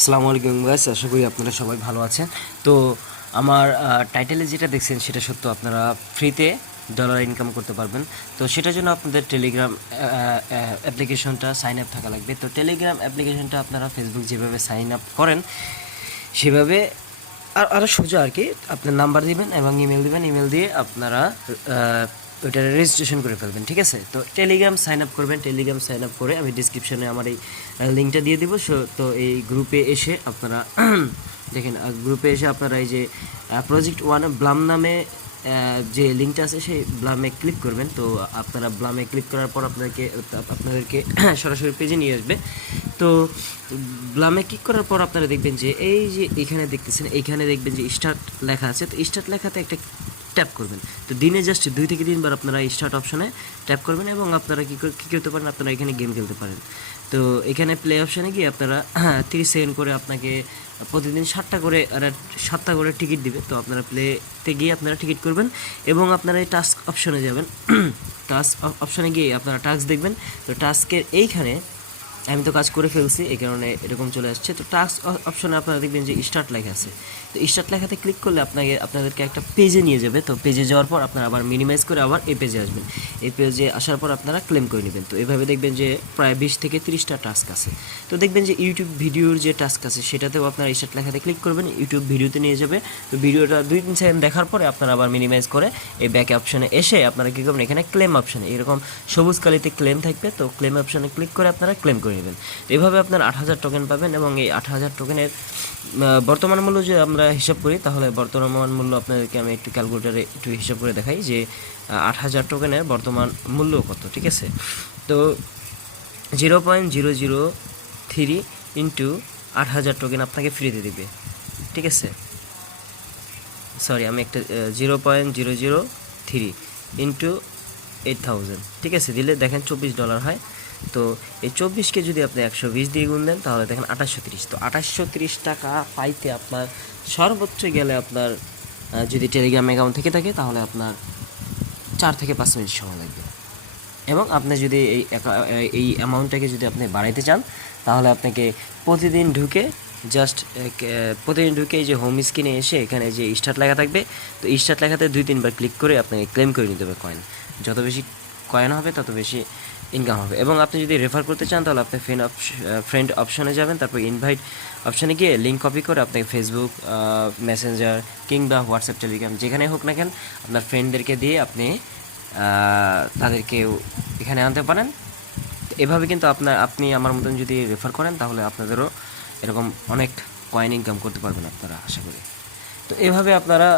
আসসালামু আলাইকুম গাইস, আশা করি আপনারা সবাই ভালো আছেন। তো আমার টাইটেলে যেটা দেখছেন সেটা সত্য, আপনারা ফ্রিতে ডলার ইনকাম করতে পারবেন। তো সেটার জন্য আপনাদের টেলিগ্রাম অ্যাপ্লিকেশনটা সাইন আপ থাকা লাগবে। তো টেলিগ্রাম অ্যাপ্লিকেশনটা আপনারা ফেসবুক যেভাবে সাইন আপ করেন সেভাবে আরও সোজা আর কি। আপনার নাম্বার দিবেন এবং ইমেল দিবেন, ইমেল দিয়ে আপনারা ওইটা রেজিস্ট্রেশন করে ফেলবেন, ঠিক আছে। তো টেলিগ্রাম সাইন আপ করবেন। টেলিগ্রাম সাইন আপ করে আমি ডিসক্রিপশনে আমার এই লিঙ্কটা দিয়ে দিব। তো এই গ্রুপে এসে আপনারা দেখেন, গ্রুপে এসে আপনারা এই যে প্রজেক্ট ওয়ান ব্লাম নামে যে লিঙ্কটা আছে সেই ব্লামে ক্লিক করবেন। তো আপনারা ব্লামে ক্লিক করার পর আপনাদেরকে সরাসরি পেজে নিয়ে আসবে। তো ব্লামে ক্লিক করার পর আপনারা দেখবেন যে এই যে এখানে দেখতেছেন, এইখানে দেখবেন যে স্টার্ট লেখা আছে। তো স্টার্ট লেখাতে একটা ট্যাপ করবেন। তো দিনে জাস্ট 2 থেকে 3 বার আপনারা স্টার্ট অপশনে ট্যাপ করবেন এবং আপনারা কী করতে পারেন, আপনারা এখানে গেম খেলতে পারেন। তো এখানে প্লে অপশানে গিয়ে আপনারা 30 সেকেন্ড করে আপনাকে প্রতিদিন 7টা করে টিকিট দিবে। তো আপনারা প্লেতে গিয়ে আপনারা টিকিট করবেন এবং আপনারা এই টাস্ক অপশনে যাবেন। টাস্ক অপশনে গিয়ে আপনারা টাস্ক দেখবেন। তো টাস্কের এইখানে আমি তো কাজ করে ফেলছি, এই কারণে এরকম চলে আসছে। তো টাস্ক অপশনে আপনারা দেখবেন যে স্টার্ট লেখা আছে। তো স্টার্ট লেখাতে ক্লিক করলে আপনাদেরকে একটা পেজে নিয়ে যাবে। তো পেজে যাওয়ার পর আপনারা আবার মিনিমাইজ করে আবার এই পেজে আসবেন। এই পেজে আসার পর আপনারা ক্লেম করে নেবেন। তো এভাবে দেখবেন যে প্রায় 20 থেকে 30টা টাস্ক আছে। তো দেখবেন যে ইউটিউব ভিডিওর যে টাস্ক আছে সেটাতেও আপনারা স্টার্ট লেখাতে ক্লিক করবেন, ইউটিউব ভিডিওতে নিয়ে যাবে। তো ভিডিওটা 2-3 সেকেন্ড দেখার পরে আপনারা আবার মিনিমাইজ করে এই ব্যাক অপশনে এসে আপনারা কী করবেন, এখানে ক্লেম অপশনে এরকম সবুজ কালিতে ক্লেম থাকবে। তো ক্লেম অপশনে ক্লিক করে আপনারা ক্লেম করে নেবেন। তো এভাবে আপনার 8,000 টোকেন পাবেন এবং এই 8,000 টোকেনের বর্তমান মূল্য যে আমরা হিসাব করি, তাহলে বর্তমান মূল্য আপনাদেরকে আমি একটু ক্যালকুলেটারে একটু হিসাব করে দেখাই যে 8,000 টোকেনের বর্তমান মূল্য কত, ঠিক আছে। তো 0.003 ইন্টু 8,000 টোকেন আপনাকে ফ্রিতে দিবে, ঠিক আছে। সরি, আমি একটা 0.003 ইন্টু 8,000, ঠিক আছে, দিলে দেখেন $24 হয়। তো এই 24কে যদি আপনি 120 দিয়ে গুণ দেন তাহলে দেখেন 2830। তো 2830 টাকা পাইতে আপনার সর্বোচ্চ গেলে আপনার যদি টেলিগ্রাম অ্যাকাউন্ট থেকে থাকে তাহলে আপনার 4 থেকে 5 মিনিট সময় লাগবে। এবং আপনি যদি এই অ্যামাউন্টটাকে যদি আপনি বাড়াইতে চান তাহলে আপনাকে প্রতিদিন ঢুকে এই যে হোম স্ক্রিনে এসে এখানে যে স্টার্ট লেখা থাকবে, তো স্টার্ট লেখাতে 2-3 বার ক্লিক করে আপনাকে ক্লেম করে নিতে হবে কয়েন। যত বেশি কয়েন হবে তত বেশি ইনকাম হবে। এবং আপনি যদি রেফার করতে চান তাহলে আপনি ফ্রেন্ড অপশনে যাবেন, তারপর ইনভাইট অপশানে গিয়ে লিঙ্ক কপি করে আপনাকে ফেসবুক, মেসেঞ্জার কিংবা হোয়াটসঅ্যাপ, টেলিগ্রাম যেখানে হোক না কেন আপনার ফ্রেন্ডদেরকে দিয়ে আপনি তাদেরকেও এখানে আনতে পারেন। এভাবে কিন্তু আপনি আমার মতন যদি রেফার করেন তাহলে আপনাদেরও এরকম অনেক কয়েন ইনকাম করতে পারবেন আপনারা, আশা করি। তো এভাবে আপনারা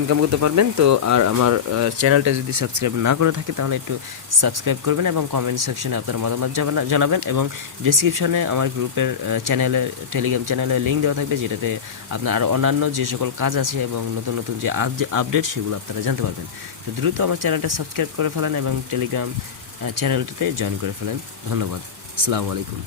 ইনকাম করতে পারবেন। তো আর আমার চ্যানেলটা যদি সাবস্ক্রাইব না করে থাকে তাহলে একটু সাবস্ক্রাইব করবেন এবং কমেন্ট সেকশনে আপনার মতামত জানাবেন। এবং ডিসক্রিপশনে আমার গ্রুপের টেলিগ্রাম চ্যানেলের লিঙ্ক দেওয়া থাকবে, যেটাতে আপনার আরও অন্যান্য যে সকল কাজ আছে এবং নতুন নতুন যে আপডেট সেগুলো আপনারা জানতে পারবেন। তো দ্রুত আমার চ্যানেলটা সাবস্ক্রাইব করে ফেলেন এবং টেলিগ্রাম চ্যানেলটাতে জয়েন করে ফেলেন। ধন্যবাদ। আসসালামু আলাইকুম।